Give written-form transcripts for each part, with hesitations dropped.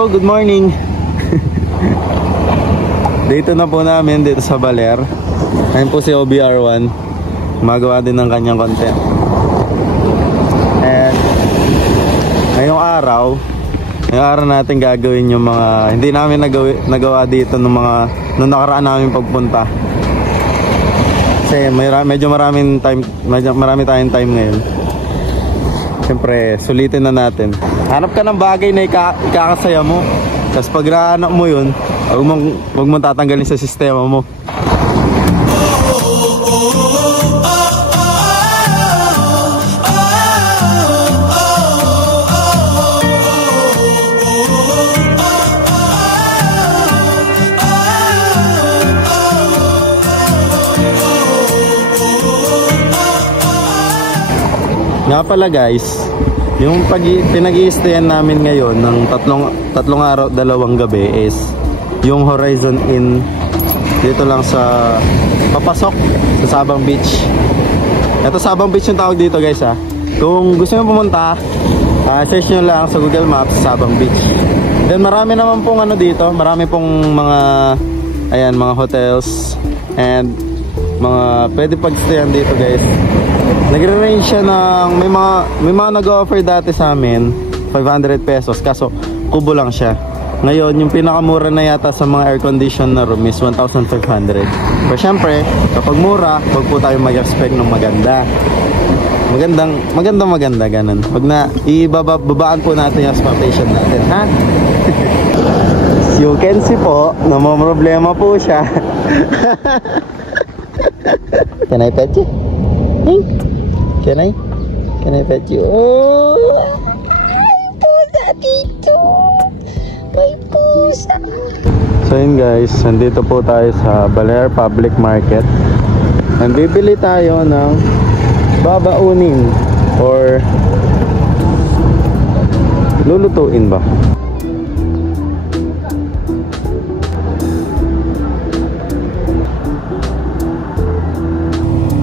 Hello, good morning. Dito na po namin dito sa Baler. Ayun po si OBR1. Magawa din ng kanyang content. And ngayong araw natin gagawin yung mga hindi namin nagawa dito nung nakaraan namin pagpunta. Kasi medyo marami tayong time ngayon. Siyempre, sulitin na natin. Hanap ka ng bagay na ikakasaya mo. Tapos pag nahanap mo yun, huwag mong tatanggalin sa sistema mo. Nga pala guys, yung pinag-i-stayan namin ngayon ng tatlong araw, 2 gabi is yung Horizon Inn dito lang sa papasok sa Sabang Beach. Ito Sabang Beach yung tawag dito guys ha. Kung gusto nyo pumunta, search nyo lang sa Google Maps Sabang Beach. Then marami naman pong ano dito, marami pong mga hotels and mga pwede pag-stayan dito guys. Nagre-range siya ng may mga nag-offer dati sa amin 500 pesos kaso kubo lang siya. Ngayon yung pinakamura na yata sa mga air condition na room is 1,500. Pero syempre kapag mura, wag po tayo mag-expect ng maganda ganun. Wag na ibabaan po natin yung expectation natin, ha? You can see po na may problema po siya. Can I pet you? Can I pet you? Oh, may pusa dito. May pusa. So yun guys, nandito po tayo sa Baler Public Market. And bibili tayo ng babaunin or lulutuin ba?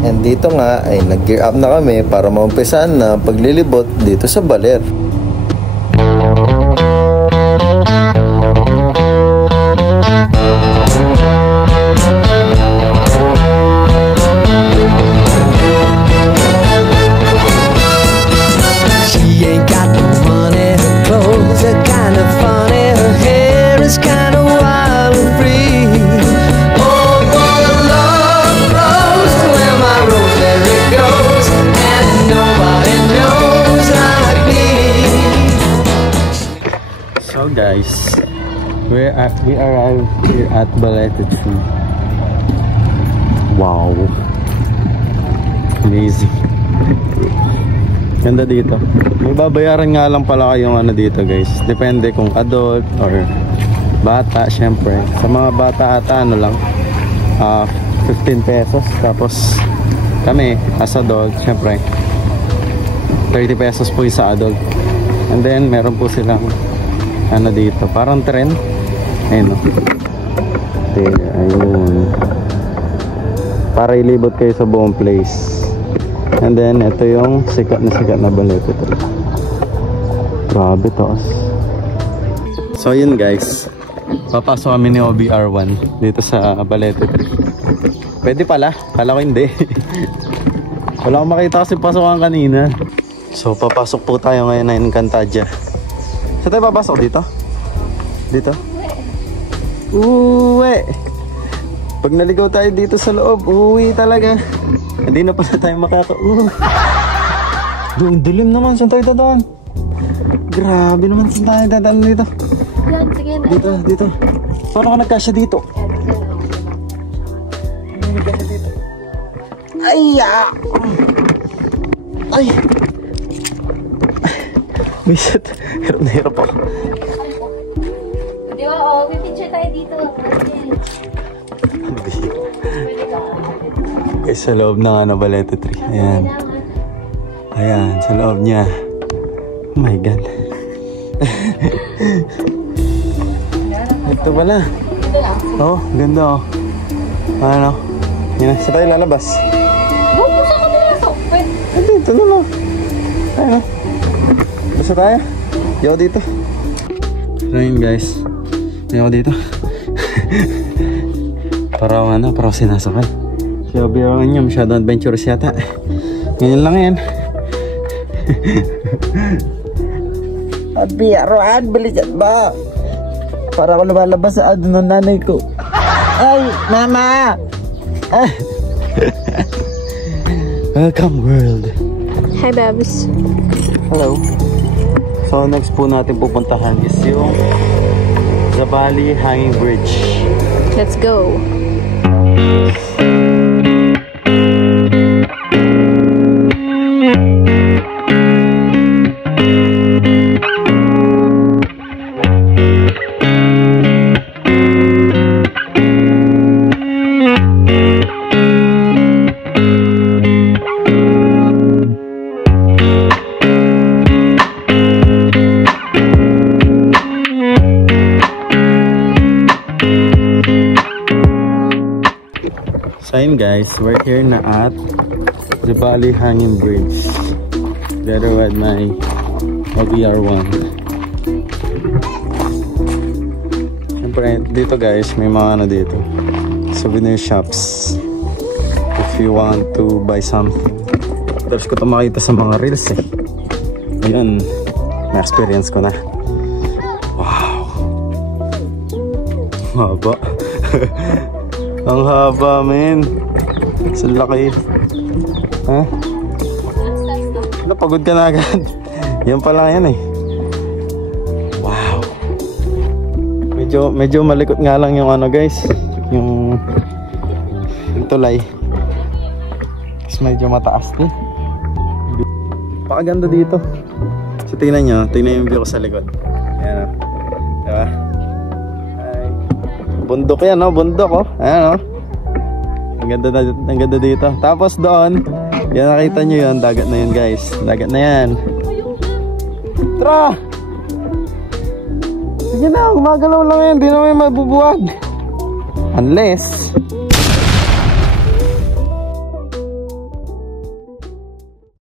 And dito nga ay nag-gear up na kami para maumpisan na paglilibot dito sa Baler. She ain't got no money, her clothes are kind of funny, her hair is kind of wild and free. So guys, we arrived here at Balete Tree. Wow, amazing. Ganda dito. May babayaran nga lang pala kayong ano dito guys. Depende kung adult or bata. Syempre sa mga bata ata ano lang 15 pesos. Tapos kami as adult syempre 30 pesos po yung sa adult. And then meron po silang ano dito, parang tren. Ayun o. Ayun. Para ilibot kayo sa buong place. And then ito yung sikat na Balete Tree. Grabe to. So yun guys, papasok kami ni OBR1 dito sa Balete Tree. Pwede pala, kala ko hindi. Wala akong makita kasi pasokan kanina. So papasok po tayo ngayon na Encantadia. Saan tayo papasok? Dito? Dito? Uwe! Pag naligaw tayo dito sa loob, uwi talaga. Hindi na pala tayo makaka-uwi. Ang dilim naman. Saan tayo dadaan? Grabe naman. Saan tayo dadaan dito? Yan, sige na. Dito. Paano ka nagkasya dito? Ay! Ay! Bisit. Hirap na hirap ako. Di ba? Oo, may picture tayo dito. Guys, sa loob ng Balete Tree. Ayan. Ayan, sa loob niya. Oh my God. Ito pala. Oh, ganda oh. Ano? Yan na, saan tayo lalabas? Buko sa kabilasok. Dito naman. Ayun oh. Basta tayo. Yaw dito. So yun guys, hindi ako dito. Parang sinasakay. Sabi ako nyo, masyadong adventurous yata. Ganyan lang yan. Abi, aroan, balisan ba? Para ako lumalabas sa ano ng nanay ko. Ay, mama! Ah. Welcome world. Hi, Babs. Hello. So next po natin pupuntahan is yung Zambales Hanging Bridge. Let's go. So yun guys, we're here na at Zambales Hanging Bridge. Together with my OBR1. Siyempre dito guys, may mga ano dito, souvenir shops. If you want to buy something. Tapos ko ito makita sa mga reels eh. Ayun, na-experience ko na. Wow. Haba. Ang haba, men. Sa laki. Ha? Napagod ka na agad. Yan pala yan eh. Wow. Medyo malikot nga lang yung ano guys. Yung tulay. Tapos medyo mataas din. Pakaganda dito. So tingnan nyo. Tingnan yung view ko sa likod. Ayan o. Diba? Bundok yan, no? Bundok, oh. Ayan, oh. Ang ganda dito. Tapos doon, yan nakita nyo yun. Dagat na yun, guys. Dagat na yan. Tara! Sige na, gumagalaw lang yan. Hindi naman mabubuwag. Unless